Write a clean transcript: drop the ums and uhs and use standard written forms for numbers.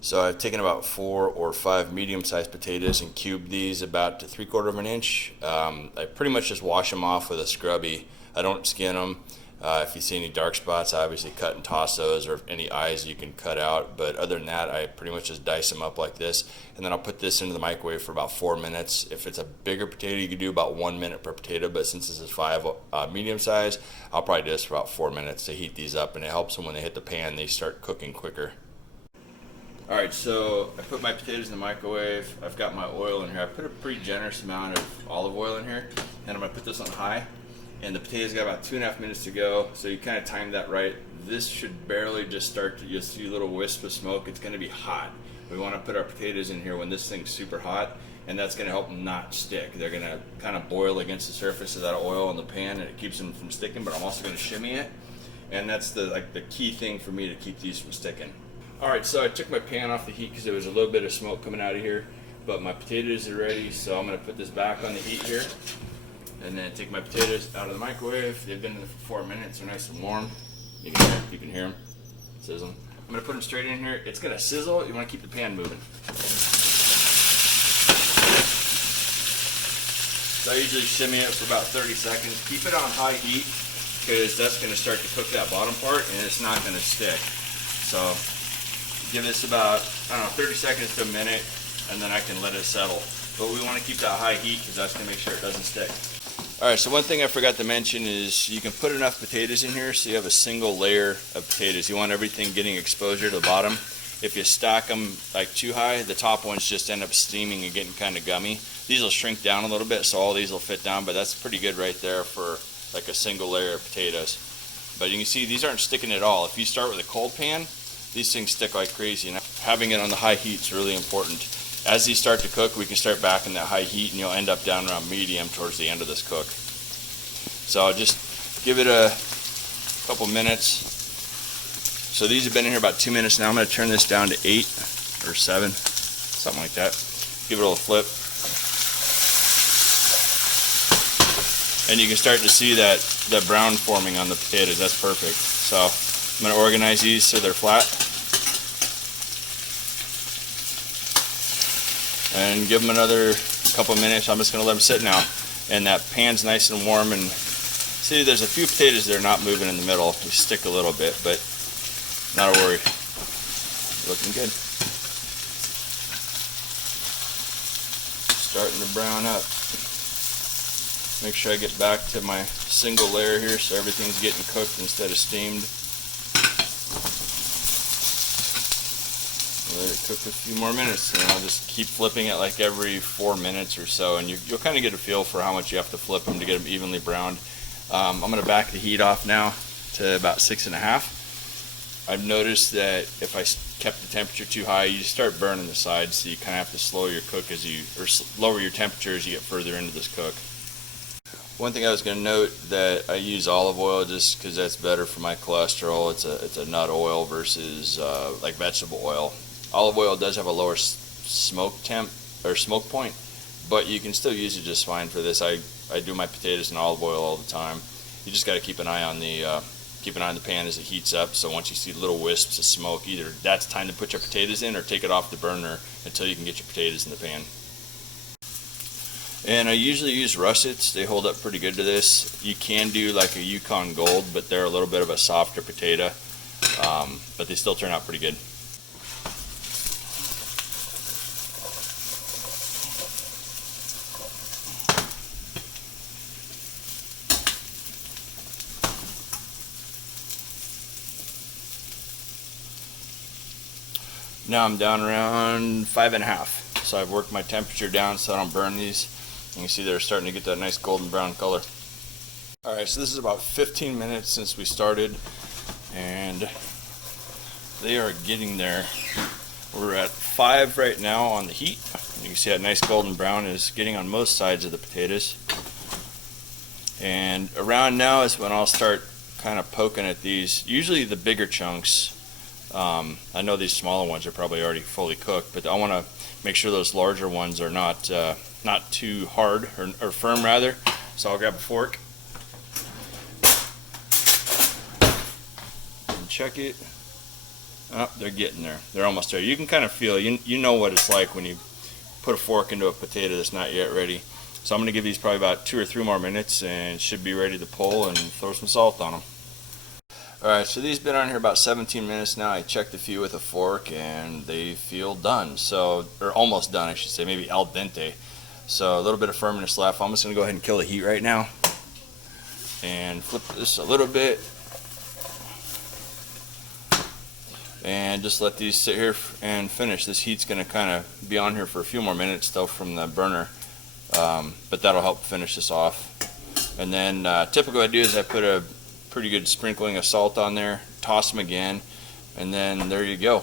So I've taken about 4 or 5 medium-sized potatoes and cubed these about to 3/4 of an inch. I pretty much just wash them off with a scrubby. I don't skin them. If you see any dark spots, I obviously cut and toss those, or any eyes you can cut out. But other than that, I pretty much just dice them up like this, and then I'll put this into the microwave for about 4 minutes. If it's a bigger potato, you could do about 1 minute per potato, but since this is 5 medium size, I'll probably do this for about 4 minutes to heat these up, and it helps them when they hit the pan, they start cooking quicker. Alright, so I put my potatoes in the microwave. I've got my oil in here. I put a pretty generous amount of olive oil in here, and I'm going to put this on high. And the potatoes got about 2.5 minutes to go, so you kind of timed that right. This should barely just start to, you'll see a little wisp of smoke. It's going to be hot. We want to put our potatoes in here when this thing's super hot, and that's going to help them not stick. They're going to kind of boil against the surface of that oil in the pan, and it keeps them from sticking, but I'm also going to shimmy it. And that's the key thing for me to keep these from sticking. Alright, so I took my pan off the heat because there was a little bit of smoke coming out of here, but my potatoes are ready, so I'm going to put this back on the heat here. And then take my potatoes out of the microwave. They've been in there for 4 minutes. They're nice and warm. You can hear them sizzling. I'm going to put them straight in here. It's going to sizzle. You want to keep the pan moving. So I usually shimmy it for about 30 seconds. Keep it on high heat because that's going to start to cook that bottom part and it's not going to stick. So give this about, 30 seconds to a minute, and then I can let it settle. But we want to keep that high heat because that's going to make sure it doesn't stick. Alright, so one thing I forgot to mention is you can put enough potatoes in here so you have a single layer of potatoes. You want everything getting exposure to the bottom. If you stack them like too high, the top ones just end up steaming and getting kind of gummy. These will shrink down a little bit, so all these will fit down, but that's pretty good right there for like a single layer of potatoes. But you can see these aren't sticking at all. If you start with a cold pan, these things stick like crazy, and having it on the high heat is really important. As these start to cook, we can start back in that high heat, and you'll end up down around medium towards the end of this cook. So I'll just give it a couple minutes. So these have been in here about 2 minutes now. I'm going to turn this down to 8 or 7, something like that. Give it a little flip. And you can start to see that brown forming on the potatoes. That's perfect. So I'm going to organize these so they're flat. And give them another couple minutes. I'm just going to let them sit now. And that pan's nice and warm. And see, there's a few potatoes that are not moving in the middle. They stick a little bit, but not a worry. Looking good. Starting to brown up. Make sure I get back to my single layer here so everything's getting cooked instead of steamed. Let it cook a few more minutes, and I'll just keep flipping it like every 4 minutes or so, and you'll kind of get a feel for how much you have to flip them to get them evenly browned. I'm going to back the heat off now to about 6.5. I've noticed that if I kept the temperature too high, you just start burning the sides, so you kind of have to slow your cook lower your temperature as you get further into this cook. One thing I was going to note that I use olive oil just because that's better for my cholesterol. It's a nut oil versus like vegetable oil. Olive oil does have a lower smoke point, but you can still use it just fine for this. I do my potatoes in olive oil all the time. You just got to keep an eye on the pan as it heats up. So once you see little wisps of smoke, either that's time to put your potatoes in or take it off the burner until you can get your potatoes in the pan. And I usually use russets. They hold up pretty good to this. You can do like a Yukon Gold, but they're a little bit of a softer potato, but they still turn out pretty good. Now I'm down around 5.5. So I've worked my temperature down so I don't burn these. You can see they're starting to get that nice golden brown color. Alright, so this is about 15 minutes since we started, and they are getting there. We're at 5 right now on the heat. You can see that nice golden brown is getting on most sides of the potatoes. And around now is when I'll start kind of poking at these, usually the bigger chunks. I know these smaller ones are probably already fully cooked, but I want to make sure those larger ones are not too hard or firm rather. So I'll grab a fork and check it. Oh, they're getting there. They're almost there. You can kind of feel, you know what it's like when you put a fork into a potato that's not yet ready. So I'm going to give these probably about 2 or 3 more minutes and should be ready to pull and throw some salt on them. Alright, so these have been on here about 17 minutes now. I checked a few with a fork and they feel done. So, or almost done I should say, maybe al dente. So a little bit of firmness left. I'm just going to go ahead and kill the heat right now. And flip this a little bit. And just let these sit here and finish. This heat's going to kind of be on here for a few more minutes though from the burner. But that'll help finish this off. And then typically what I do is I put a pretty good sprinkling of salt on there, toss them again, and then there you go.